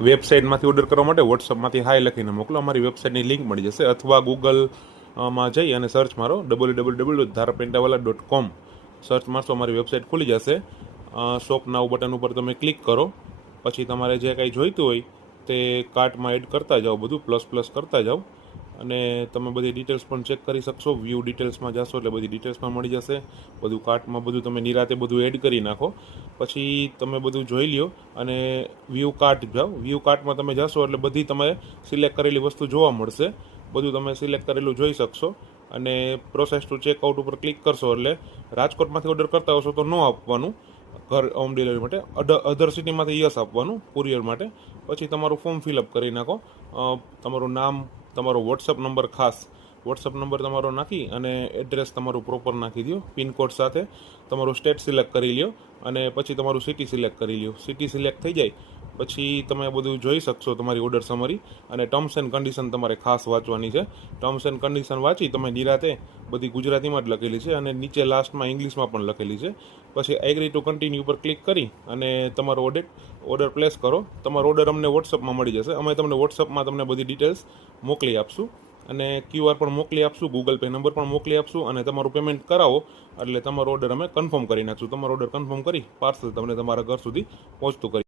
વેબસાઇટમાંથી order કરવા માટે વોટ્સઅપમાંથી હાય લખીને મોકલો, અમારી વેબસાઇટની લિંક મળી જશે. અથવા ગૂગલ માં જઈ અને સર્ચ મારો www.dharapentavala.com સર્ચ મારશો અમારી વેબસાઇટ ખુલી જશે. શોપ નાઉ બટન ઉપર તમે ક્લિક કરો. પછી તમારે જે કાંઈ જોઈતું હોય તે કાર્ટમાં એડ કરતા જાઓ, બધું પ્લસ પ્લસ કરતા જાઓ અને તમે બધી ડિટેલ્સ પણ ચેક કરી શકશો. વ્યૂ ડિટેલ્સમાં જશો એટલે બધી ડિટેલ્સ પણ મળી જશે. બધું કાર્ટમાં બધું તમે નિરાતે બધું એડ કરી નાખો. પછી તમે બધું જોઈ લ્યો અને વ્યૂ કાર્ટ જાઓ. વ્યૂ કાર્ટમાં તમે જશો એટલે બધી તમે સિલેક્ટ કરેલી વસ્તુ જોવા મળશે. બધું તમે સિલેક્ટ કરેલું જોઈ શકશો અને પ્રોસેસ ટુ ચેકઆઉટ ઉપર ક્લિક કરશો એટલે રાજકોટમાંથી ઓર્ડર કરતા હશો તો નો આપવાનું ઘર હોમ ડિલિવરી માટે, અધર સિટીમાંથી યસ આપવાનું કુરિયર માટે. પછી તમારું ફોર્મ ફિલઅપ કરી નાખો. તમારું નામ, તમારો વોટ્સઅપ નંબર, ખાસ વોટ્સઅપ નંબર તમારો નાખી અને એડ્રેસ તમારું પ્રોપર નાખી દો પિનકોડ સાથે. તમારું સ્ટેટ સિલેક્ટ કરી લ્યો અને પછી તમારું સિટી સિલેક્ટ કરી લ્યો. સિટી સિલેક્ટ થઈ જાય પછી તમે બધું જોઈ શકશો તમારી ઓર્ડર સમરી. અને ટર્મ્સ એન્ડ કન્ડિશન તમારે ખાસ વાંચવાની છે. ટર્મ્સ એન્ડ કન્ડિશન વાંચી તમે નિરાતે બધી ગુજરાતીમાં જ લખેલી છે અને નીચે લાસ્ટમાં ઇંગ્લિશમાં પણ લખેલી છે. પછી એગ્રી ટુ કન્ટિન્યુ ઉપર ક્લિક કરી અને તમારો ઓર્ડર પ્લેસ કરો. તમારો ઓર્ડર અમને વોટ્સઅપમાં મળી જશે. અમે તમને વોટ્સઅપમાં તમને બધી ડિટેલ્સ મોકલી આપશું અને QR પણ મોકલી આપશું, ગૂગલ પે નંબર પણ મોકલી આપશું અને તમારું પેમેન્ટ કરાવો એટલે તમારો ઓર્ડર અમે કન્ફર્મ કરી નાખશું. તમારો ઓર્ડર કન્ફર્મ કરી પાર્સલ તમને તમારા ઘર સુધી પહોંચતું કરી